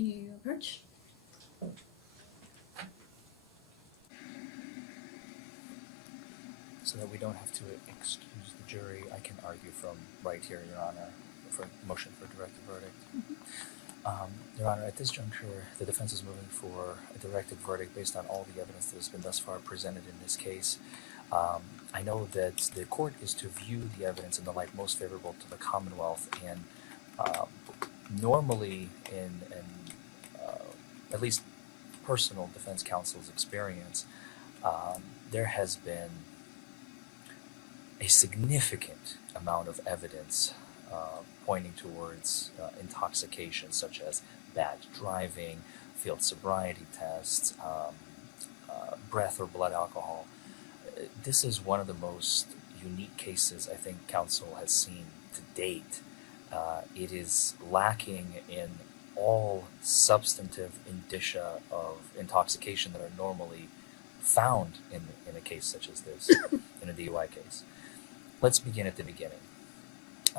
Can you approach? So that we don't have to excuse the jury, I can argue from right here, Your Honor, for motion for directed verdict. Your Honor, at this juncture, the defense is moving for a directed verdict based on all the evidence that has been thus far presented in this case. I know that the court is to view the evidence in the light most favorable to the Commonwealth, and normally in at least personal defense counsel's experience, there has been a significant amount of evidence pointing towards intoxication, such as bad driving, field sobriety tests, breath or blood alcohol. This is one of the most unique cases I think counsel has seen to date. It is lacking in all substantive indicia of intoxication that are normally found in a case such as this, in a DUI case. Let's begin at the beginning.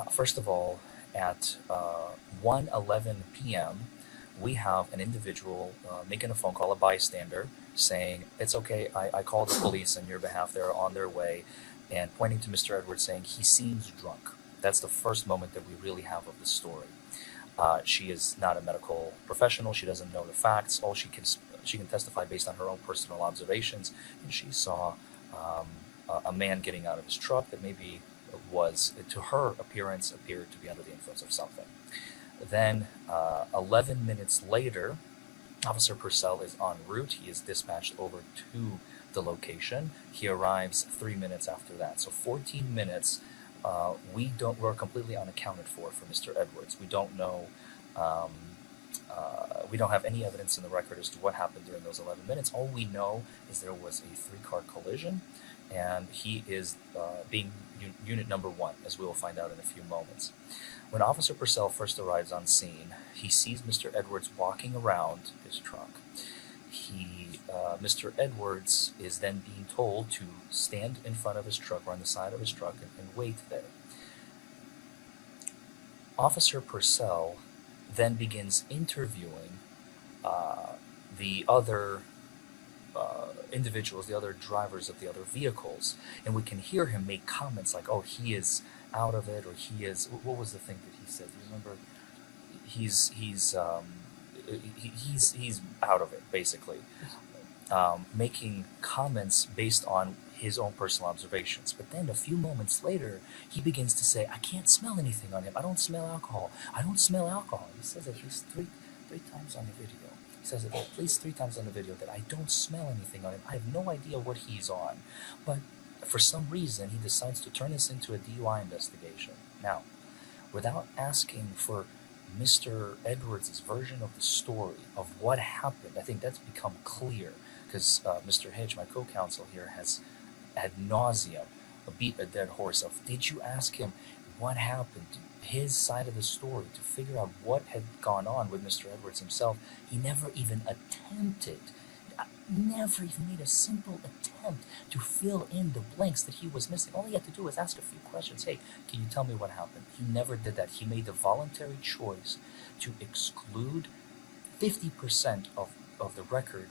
First of all, at 1:11 p.m., we have an individual making a phone call, a bystander, saying, "It's okay, I called the police on your behalf, they're on their way," and pointing to Mr. Edwards saying, "He seems drunk." That's the first moment that we really have of the story. She is not a medical professional, she doesn't know the facts, all she can testify based on her own personal observations, and she saw a man getting out of his truck that maybe was, to her appearance, appeared to be under the influence of something. Then 11 minutes later, Officer Purcell is en route. He is dispatched over to the location. He arrives 3 minutes after that. So 14 minutes, we're completely unaccounted for Mr. Edwards. We don't know, we don't have any evidence in the record as to what happened during those 11 minutes. All we know is there was a 3-car collision, and he is being unit number 1, as we will find out in a few moments. When Officer Purcell first arrives on scene, he sees Mr. Edwards walking around his truck. Mr. Edwards is then being told to stand in front of his truck or on the side of his truck and wait there. Officer Purcell then begins interviewing the other individuals, the other drivers of the other vehicles, and we can hear him make comments like, "Oh, he is out of it," or "He is." What was the thing that he said? Do you remember? He's out of it, basically, making comments based on his own personal observations. But then a few moments later, he begins to say, "I can't smell anything on him. I don't smell alcohol. I don't smell alcohol." He says at least three times on the video. He says it at least 3 times on the video that I don't smell anything on him. I have no idea what he's on. But for some reason, he decides to turn this into a DUI investigation. Now, without asking for Mr. Edwards' version of the story of what happened, I think that's become clear, because Mr. Hitch, my co-counsel here, has ad nauseum beat a dead horse of, did you ask him what happened, his side of the story, to figure out what had gone on with Mr. Edwards himself? He never even attempted, never even made a simple attempt to fill in the blanks that he was missing. All he had to do was ask a few questions. "Hey, can you tell me what happened?" He never did that. He made the voluntary choice to exclude 50% of the record,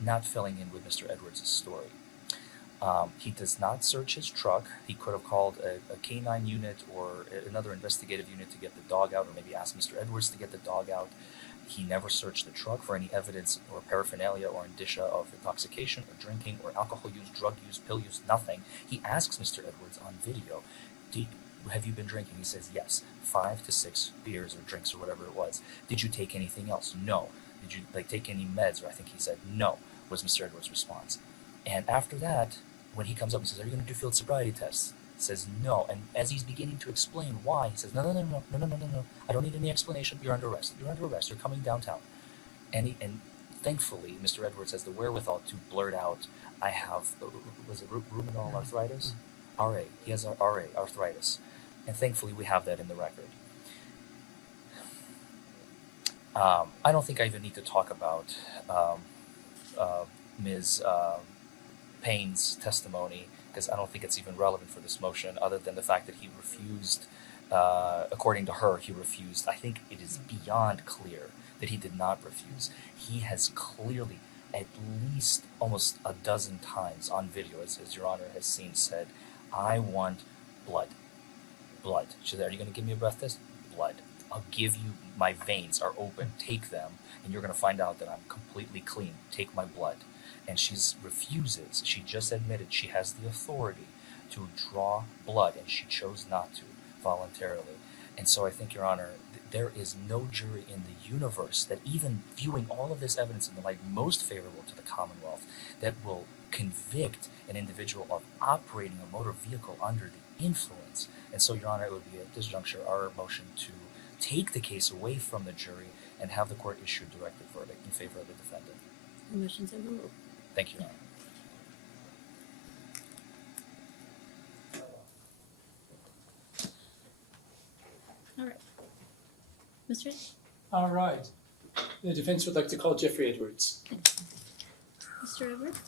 not filling in with Mr. Edwards' story. He does not search his truck. He could have called a canine unit or another investigative unit to get the dog out, or maybe asked Mr. Edwards to get the dog out. He never searched the truck for any evidence or paraphernalia or indicia of intoxication or drinking or alcohol use, drug use, pill use, nothing. He asks Mr. Edwards on video, "Have you been drinking?" He says, "Yes, 5 to 6 beers or drinks or whatever it was." "Did you take anything else?" "No." "Did you take any meds?" Or I think he said, "No," was Mr. Edwards' response. And after that, when he comes up and says, "Are you going to do field sobriety tests?" He says, "No." And as he's beginning to explain why, he says, "No. I don't need any explanation. You're under arrest. You're under arrest. You're coming downtown." And thankfully, Mr. Edwards has the wherewithal to blurt out, "I have," was it rheumatoid arthritis? RA. He has RA, arthritis. And thankfully, we have that in the record. I don't think I even need to talk about Ms. Payne's testimony, because I don't think it's even relevant for this motion, other than the fact that he refused, according to her, he refused. I think it is beyond clear that he did not refuse. He has clearly, at least almost a dozen times on video, as Your Honor has seen, said, I want blood. Blood. She said, are you going to give me a breath test? Blood. I'll give you, my veins are open, take them, and you're going to find out that I'm completely clean. Take my blood. And she refuses. She just admitted she has the authority to draw blood, and she chose not to voluntarily. And so I think, Your Honor, there is no jury in the universe that, even viewing all of this evidence in the light most favorable to the Commonwealth, that will convict an individual of operating a motor vehicle under the influence. And so, Your Honor, it would be at this juncture our motion to take the case away from the jury and have the court issue a directed verdict in favor of the defendant. The motion's overruled. Thank you, Your Honor. All right. Mr. All right. The defense would like to call Jeffrey Edwards. Mr. Edwards?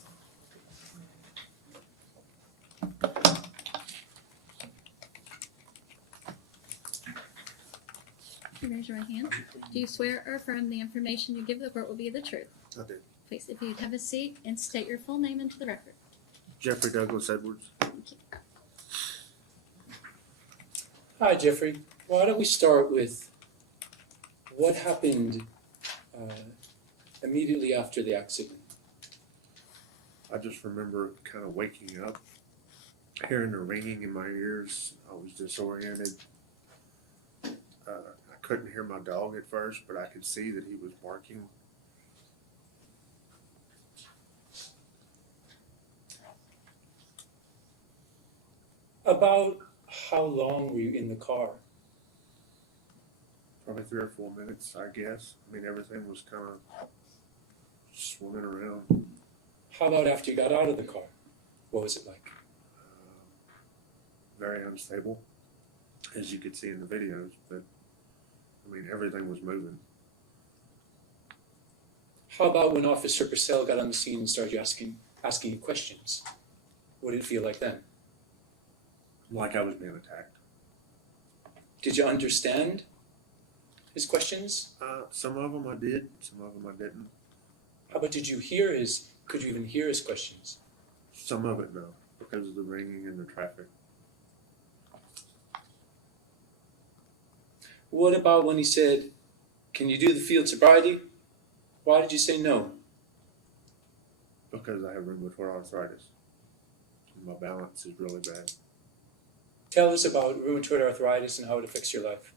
Raise your right hand. Do you swear or affirm the information you give the court will be the truth? I do. Please, if you'd have a seat and state your full name into the record. Jeffrey Douglas Edwards. Hi, Jeffrey. Why don't we start with what happened immediately after the accident? I just remember kind of waking up, hearing the ringing in my ears. I was disoriented. I couldn't hear my dog at first, but I could see that he was barking. About how long were you in the car? Probably 3 or 4 minutes, I guess. I mean, everything was kind of swimming around. How about after you got out of the car? What was it like? Very unstable, as you could see in the videos, but I mean, everything was moving. How about when Officer Purcell got on the scene and started asking you questions? What did it feel like then? Like I was being attacked. Did you understand his questions? Some of them I did, some of them I didn't. How about could you even hear his questions? Some of it, no, because of the ringing and the traffic. What about when he said, can you do the field sobriety? Why did you say no? Because I have rheumatoid arthritis. My balance is really bad. Tell us about rheumatoid arthritis and how it affects your life.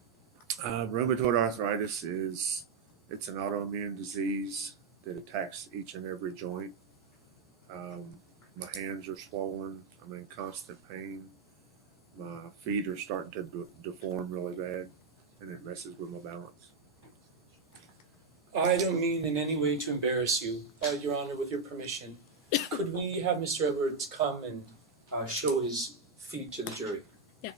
Rheumatoid arthritis it's an autoimmune disease that attacks each and every joint. My hands are swollen. I'm in constant pain. My feet are starting to deform really bad, and it messes with my balance. I don't mean in any way to embarrass you. Your Honor, with your permission, could we have Mr. Edwards come and show his feet to the jury? Yeah.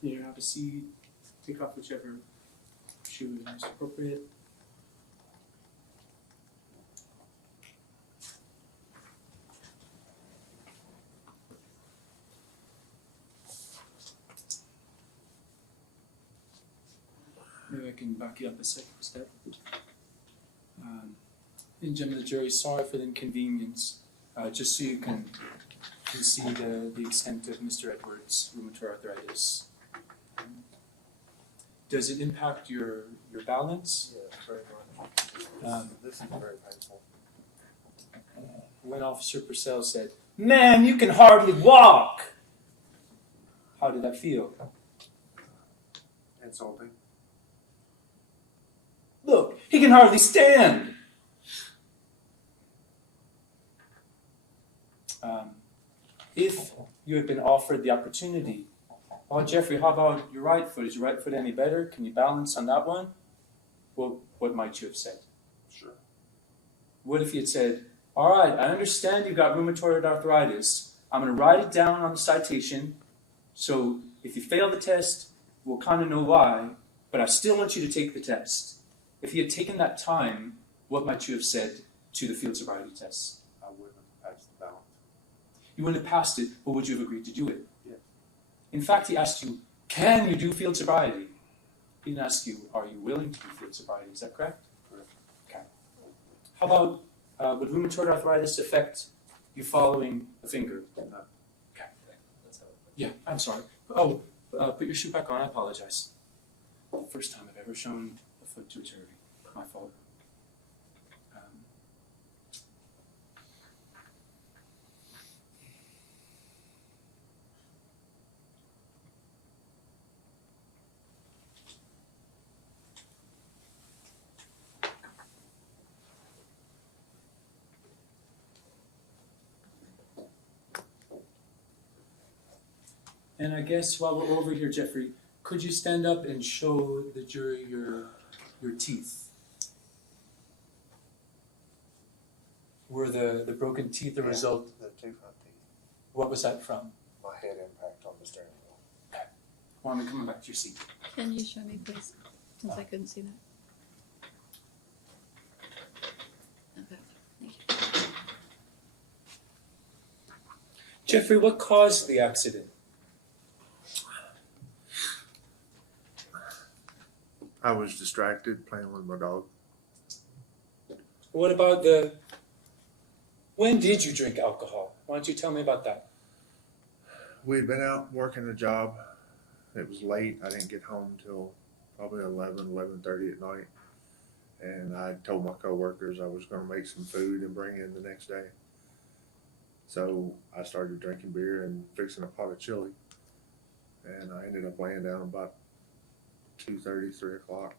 Here, have a seat. Take off whichever shoe is appropriate. Maybe I can back you up a second step. And gentlemen of the jury, sorry for the inconvenience. Just so you can see the extent of Mr. Edwards' rheumatoid arthritis. Does it impact your balance? Yeah, very much. This is very painful. When Officer Purcell said, "Man, you can hardly walk," how did that feel? Insulting. Look, he can hardly stand. If you had been offered the opportunity, oh, Jeffrey, how about your right foot? Is your right foot any better? Can you balance on that one? Well, what might you have said? Sure. What if you had said, all right, I understand you've got rheumatoid arthritis. I'm going to write it down on the citation, so if you fail the test, we'll kind of know why, but I still want you to take the test. If you had taken that time, what might you have said to the field sobriety test? I wouldn't have passed the balance. You wouldn't have passed it, but would you have agreed to do it? Yeah. In fact, he asked you, can you do field sobriety? He didn't ask you, are you willing to do field sobriety? Is that correct? Correct. Okay. How about, would rheumatoid arthritis affect you following a finger? No. Okay. Yeah, I'm sorry. Oh, put your shoe back on. I apologize. First time I've ever shown a foot to a charity. My fault. And I guess while we're over here, Jeffrey, could you stand up and show the jury your teeth? Were the broken teeth the result? The two front teeth. What was that from? My head impact on the steering wheel. Well, I'm coming back to your seat. Can you show me, please? Since I couldn't see that. Okay, thank you. Jeffrey, what caused the accident? I was distracted playing with my dog. What about when did you drink alcohol? Why don't you tell me about that? We'd been out working a job. It was late. I didn't get home till probably 11:30 at night. And I told my coworkers I was going to make some food and bring in the next day. So I started drinking beer and fixing a pot of chili. And I ended up laying down about 2:30, 3 o'clock.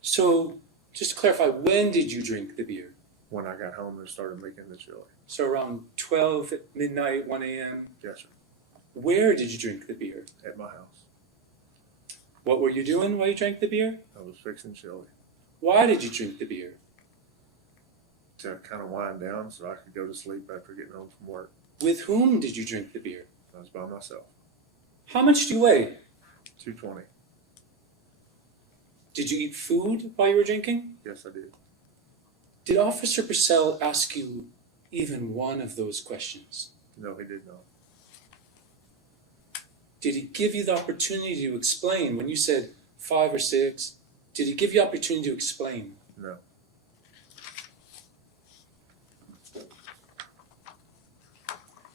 So, just to clarify, when did you drink the beer? When I got home and started making the chili. So around 12, midnight, 1 a.m.? Yes, sir. Where did you drink the beer? At my house. What were you doing while you drank the beer? I was fixing chili Why did you drink the beer? to kind of wind down so I could go to sleep after getting home from work. With whom did you drink the beer? I was by myself. How much do you weigh? 220. Did you eat food while you were drinking? Yes, I did. Did Officer Purcell ask you even one of those questions? No, he did not. Did he give you the opportunity to explain when you said 5 or 6? Did he give you opportunity to explain? No.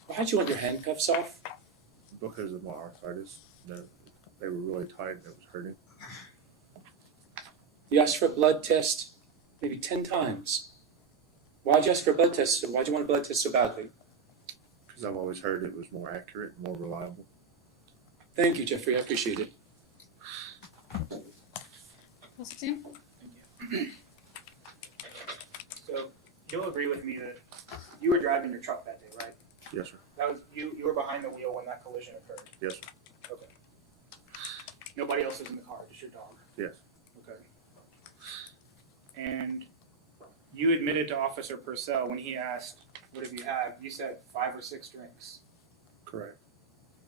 Why'd you want your handcuffs off? Because of my arthritis. No, they were really tight and it was hurting. You asked for a blood test maybe 10 times. Why'd you ask for a blood test? Why'd you want a blood test so badly? Because I've always heard it was more accurate and more reliable. Thank you, Jeffrey. I appreciate it. Officer Sam? So you'll agree with me that you were driving your truck that day, right? Yes, sir. That was you were behind the wheel when that collision occurred. Yes, sir. Okay. Nobody else was in the car, just your dog. Yes. Okay. And you admitted to Officer Purcell when he asked, what have you had? You said 5 or 6 drinks. Correct.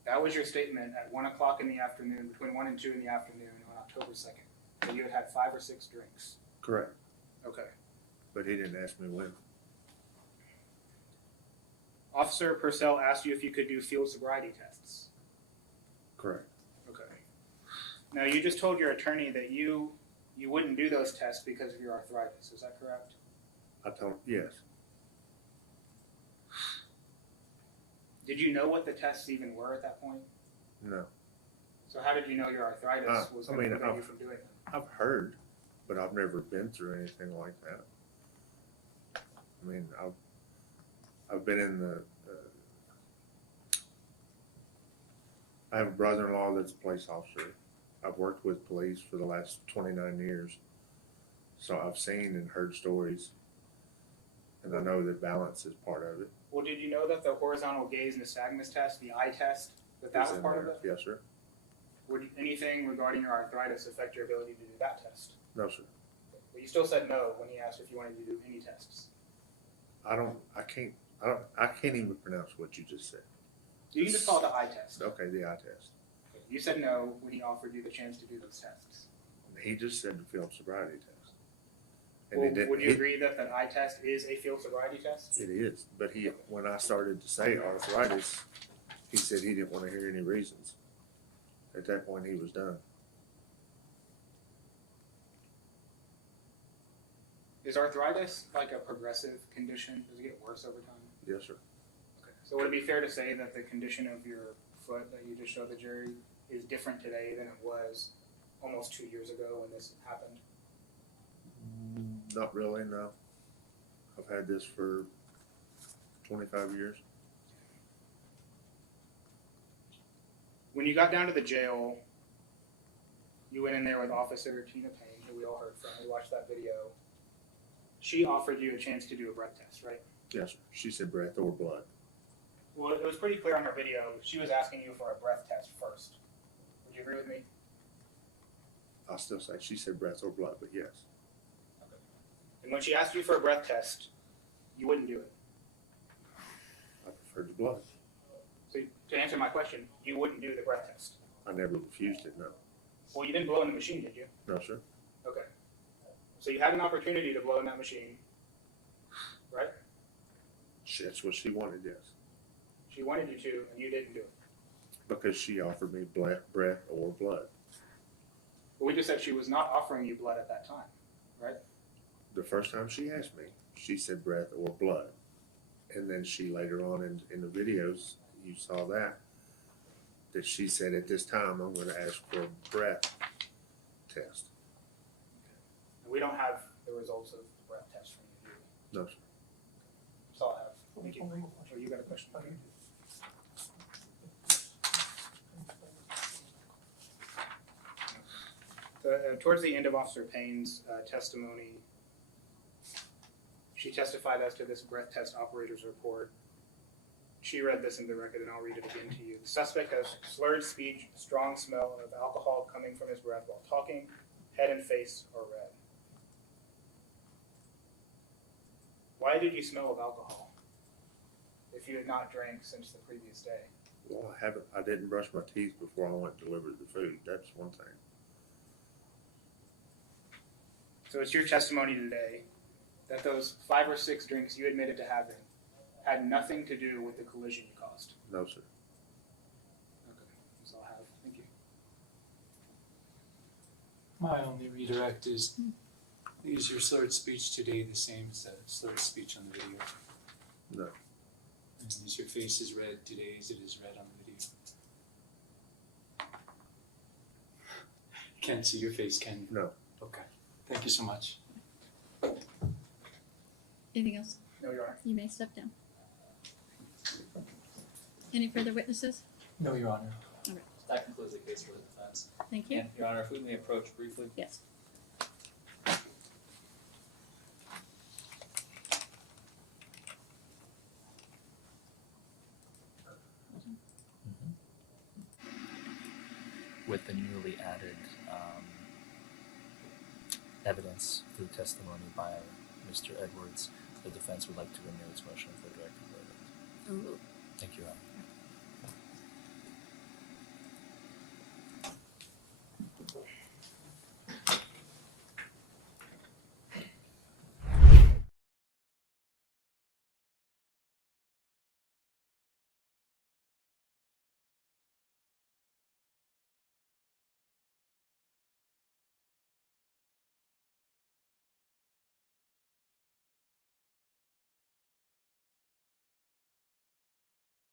That was your statement at 1 o'clock in the afternoon, between 1 and 2 in the afternoon on October 2nd. That you had had 5 or 6 drinks. Correct. Okay. But he didn't ask me when. Officer Purcell asked you if you could do field sobriety tests. Correct. Okay. Now you just told your attorney that you wouldn't do those tests because of your arthritis. Is that correct? I told him, yes. Did you know what the tests even were at that point? No. So how did you know your arthritis was going to prevent you from doing them? I've heard, but I've never been through anything like that. I mean, I've been in the I have a brother-in-law that's a police officer. I've worked with police for the last 29 years. So I've seen and heard stories. And I know that balance is part of it. Well, did you know that the horizontal gaze nystagmus test, the eye test, that It's was in part of there. it? Yes, sir. Would anything regarding your arthritis affect your ability to do that test? No, sir. But you still said no when he asked if you wanted to do any tests. I can't even pronounce what you just said. You can just call it the eye test. Okay, the eye test. You said no when he offered you the chance to do those tests. He just said the field sobriety test. And Well, he didn't. would you agree that eye test is a field sobriety test? It is, but when I started to say arthritis, he said he didn't want to hear any reasons. At that point, he was done. Is arthritis like a progressive condition? Does it get worse over time? Yes, sir. Okay. So would it be fair to say that the condition of your foot that you just showed the jury is different today than it was almost 2 years ago when this happened? Not really, no. I've had this for 25 years. When you got down to the jail, you went in there with Officer Tina Payne, who we all heard from. We watched that video. She offered you a chance to do a breath test, right? Yes, sir. She said breath or blood. Well, it was pretty clear on her video. She was asking you for a breath test first. Would you agree with me? I'll still say she said breath or blood, but yes. And when she asked you for a breath test, you wouldn't do it. I preferred the blood. So to answer my question, you wouldn't do the breath test. I never refused it, no. Well, you didn't blow in the machine, did you? No, sir. Okay. So you had an opportunity to blow in that machine, right? That's what she wanted, yes. She wanted you to, and you didn't do it. Because she offered me breath or blood. But we just said she was not offering you blood at that time, right? The first time she asked me, she said breath or blood. And then she later on in the videos, you saw that she said at this time I'm going to ask for a breath test. And we don't have the results of the breath test from you, do we? No, sir. That's all I have. Thank you. Oh, you got a question? Okay. Towards the end of Officer Payne's testimony, she testified as to this breath test operator's report. She read this into the record, and I'll read it again to you. The suspect has slurred speech, strong smell of alcohol coming from his breath while talking, head and face are red. Why did you smell of alcohol if you had not drank since the previous day? Well, I didn't brush my teeth before I went and delivered the food. That's one thing. So it's your testimony today that those 5 or 6 drinks you admitted to having had nothing to do with the collision you caused? No, sir. Okay, that's all I have. Thank you. My only redirect is your slurred speech today the same as the slurred speech on the video? No. And is your face as red today as it is red on the video? Can't see your face, can you? No. Okay. Thank you so much. Anything else? No, Your Honor. You may step down. Any further witnesses? No, Your Honor. That concludes the case for the defense. Thank you. And, Your Honor, if we may approach briefly. Yes. With the newly added evidence through testimony by Mr. Edwards, the defense would like to renew its motion for a directed verdict. Oh. Thank you, Your Honor.